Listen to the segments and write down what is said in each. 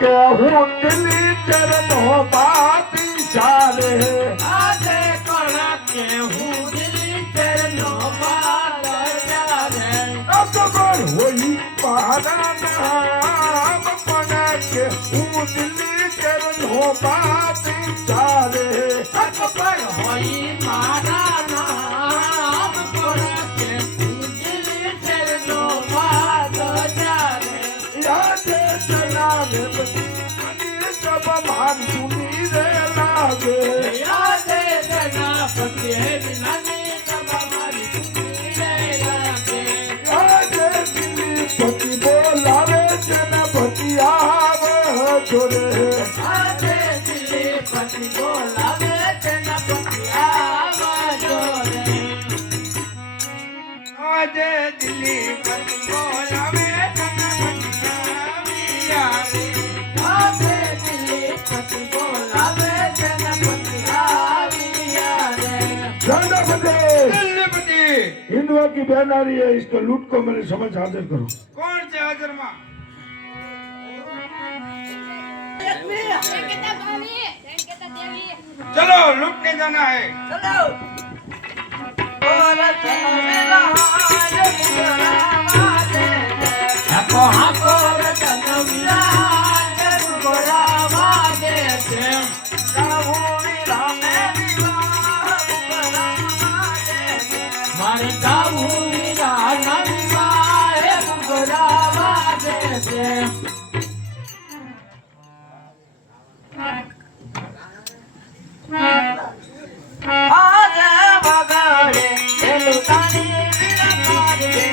કે હું દિલ્હી ચરણો બાતી ચાલે આજે કોણ કે હું દિલ્હી ચરણો બાતી ચાલે અકબર હોઈ મારા નામ પણ કે હું દિલ્હી ચરણો બાતી ચાલે અકબર હોઈ મારા નામ પણ કે હું દિલ્હી ચરણો બાતી ચાલે યાદે ચલાવે અને સબ માર સુની રે લાગે યાદે જના પતિએ નાની સબ મારી સુની રે લાગે યાદે દિલ્હી પતિ બોલાવે જનપતિ આવે જોડે આજે દિલ્હી પતિ બોલાવે જનપતિ આવા જોડે આજે દિલ્હી પતિ બોલાવે જનપતિ આવે આજે દિલ્હી પતિ બોલાવે જનપતિ આવિયા રે जनापति दिल्लीपति हिंदुओं की बहनारी है इसको लूट को मैंने समझ हाजिर करो कौन से हाजिर मां चलो लूटने जाना है હાકો હાકો રતન વિરાજ બોલાવા દે છે મારે ગાવું વીરા નવી મારે બોલાવા દે છે આજે વગાડે એલું તારી વીરા મારી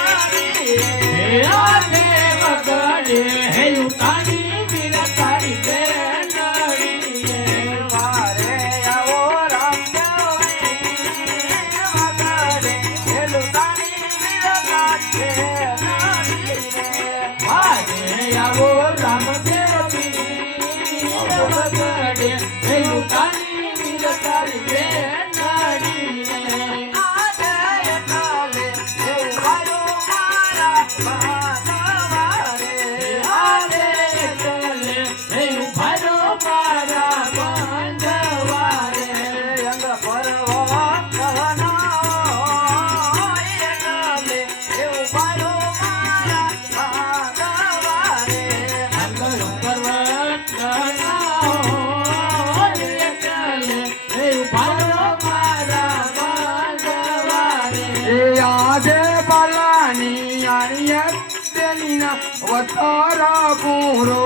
નારી આજે વગાડે એલું તારી વીરા તારી બેનડી વારે આવો રામ વગાડે એલું તારી વીરા તારી બેનડી વારે આવો રામ દેવની વગાડે એલું તારી વીરા તારી બેનડી આજે કાલે એવું મારો મારા બાંધવારે આજે કાલે એવું મારો મારા બાંધવારે અંગ પરવો કવનો કાલે એવું મારો મારા બાંધવારે અંગ પરવો કવનો કાલે એવું મારો મારા બાંધવારે આજે બાલાની આણિયા તેલીના વતારા પૂરો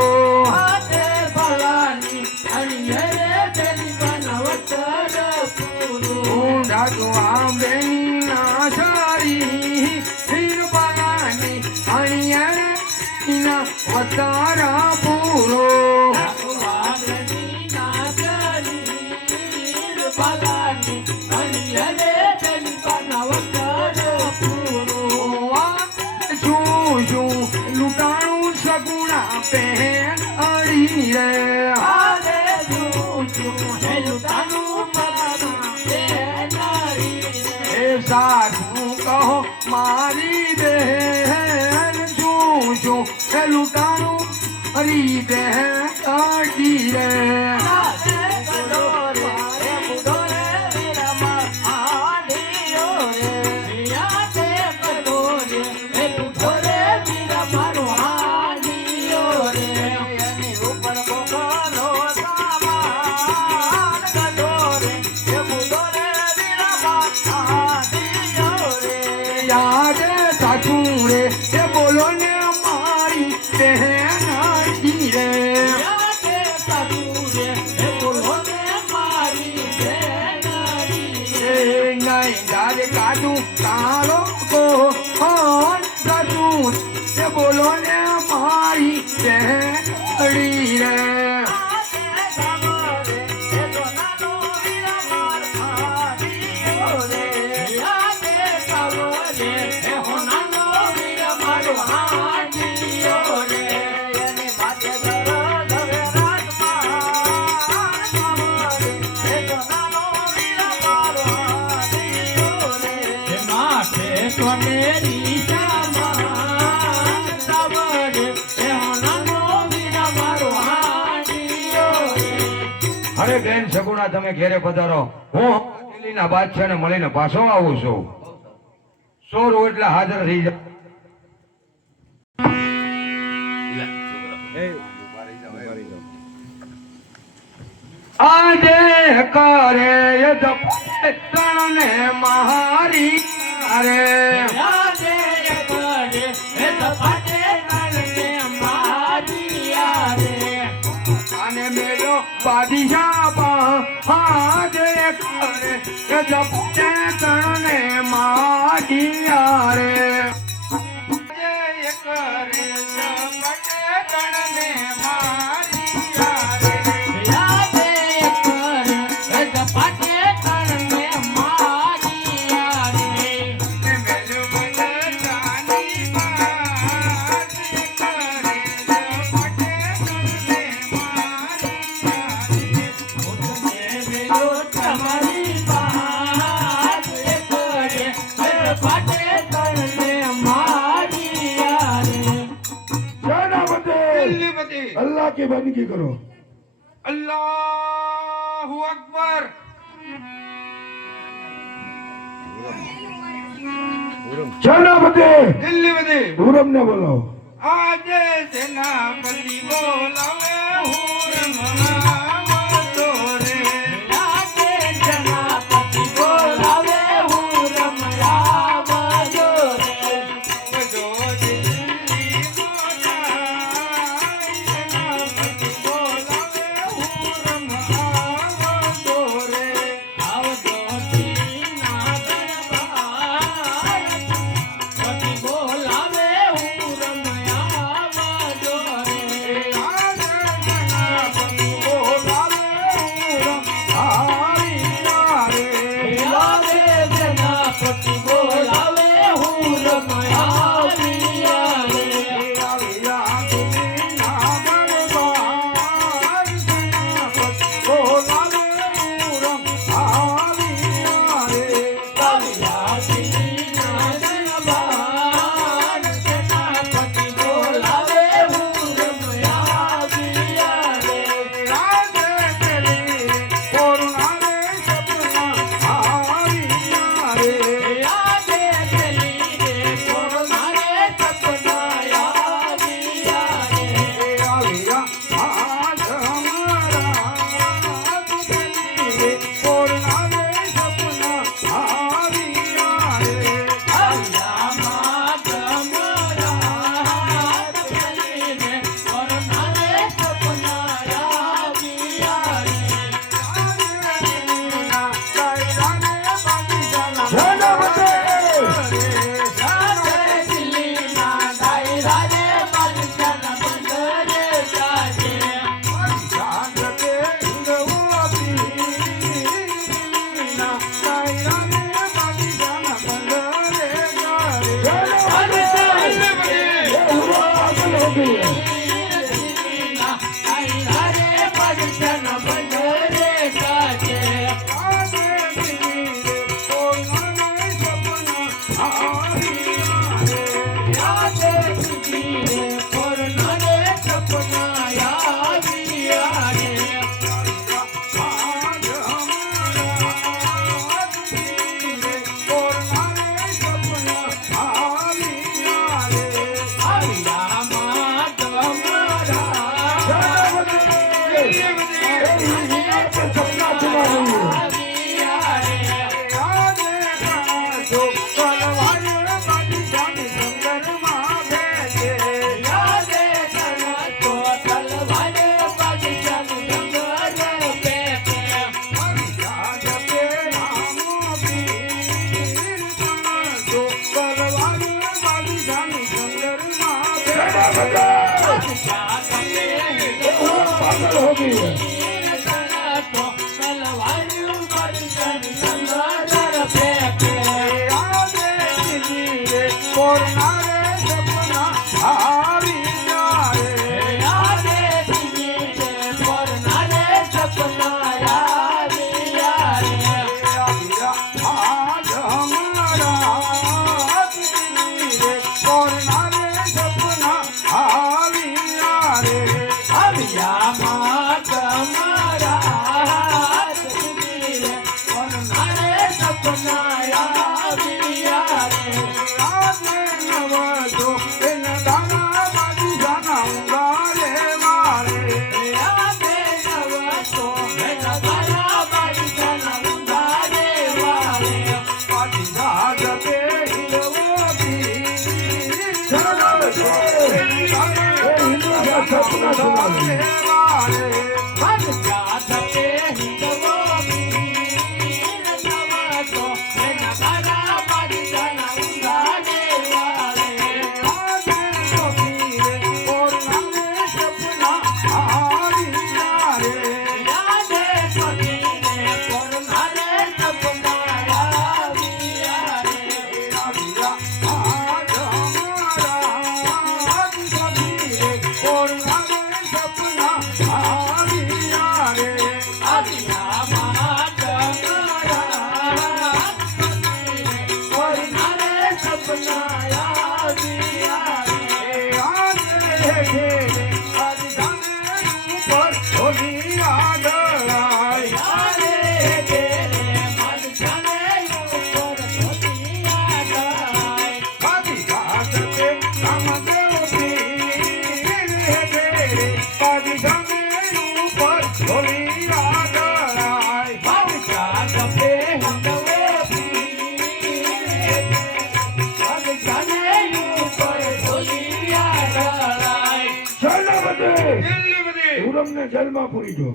આજે ભલાની અણિયરે તેની બનાવતર પૂરું ઊંડા તો આંબેની નાશારી હીર બાલાની આણિયા વતારા પૂરો ભગવાનની નાચરી ભલાની અણિયરે તેની બનાવતર પૂરું શું શું લૂંટાણું સગુણા પહેન અડી રે આજે જોજો હેલું તાનું પગમાં બેનારી એ સાધુ કહો મારી બહેન શું શું એ લૂંટાણું હરી બહેન અડી રે આજે કડોરે મુડોરે વિરમા આડીઓ રે આજે કડોરે મુડોરે વિરમાનો આડીઓ રે એની ઉપર બોગલો સામાન કડોરે મુડોરે વિરમા આડીઓ રે યાદ સાચું રે એ બોલો ને મારી બહેન અડી રે આજે કડોરે બોલોને મારી બેનારી એ નહીં ગાલે કાઢું કાળો કો હોન સાચું એ બોલો ને મારી બહેન અડી રે આજે સામરે એ તો નાનો વિરમાર આડીઓ રે આજે સામરે એ હો નાનો વિરમાર આડીઓ રે એની માથે ધરો ધરે રાજમાં સામરે એ તો નાનો વિરમાર આડીઓ રે માથે કોનેરી સામા સામરે એ હો નાનો વિરમાર એ બેન સગુણા તમે ઘેરે પધારો. હું દિલ્હીના બાદશાહને મળીને પાછો આવું છું. 100 રોટલા હાજર થઈ જાય. આજે કરે તણને મારી અરે આજે કરે તપાટે તણને મારી રે અને મેલો બાદશાહ આજે કરે જપતે તણને મારી રે કરે જપતે તણને મારી अल्लाह की बंदगी करो. अल्लाहु अकबर. सेनापति दिल्लीपति हुरम ने बोलो. आज सेनापति बोलावे हुरम आवतो रे. આજે સેનાપતિ બોલાવે હુરમ આવજો રે जो दिल्ली सेनापति बोलावे हुरम आवतो रे. આવજો દીના દરબાર પતિ બોલાવે હુરમ આવજો રે आज सेनापति बोलावे हुरम आविया रे. આવે સેનાપતિ બોલાવે હુરમ આવ્યા રે આવ્યા દીના દરબાર સેનાપતિ બોલાવે હુરમ આવ્યા રે આજે ચલી રે કોનારે સપના આવ્યા રે આવ્યા માં ગમરા ચલી રે કોનારે સપના આવ્યા રે રાધે દિલ્હીના દાયરા રે બાદશાહ બંદરે જાજે દિલ્હીના દાયરા રે બાદશાહ બંદરે જાજે રાધે દિલ્હી રે કોનારે સપના આવ્યા રે આવ્યા માં ગમરા આવ્યા રે રાધે તન તો તલવાર બાદશાહ બંદરે પેપે બાદશાહ કપે पागल हो गई है. તો તલવાર બાદશાહ બંદરે પેપે રાધે દિલ્હી રે કોનારે સપના આવ્યા રે આવ્યા માં હિન્દુના સપના સુનાવે દિલ્હી બધી ઉરમને જેલમાં પૂરી જો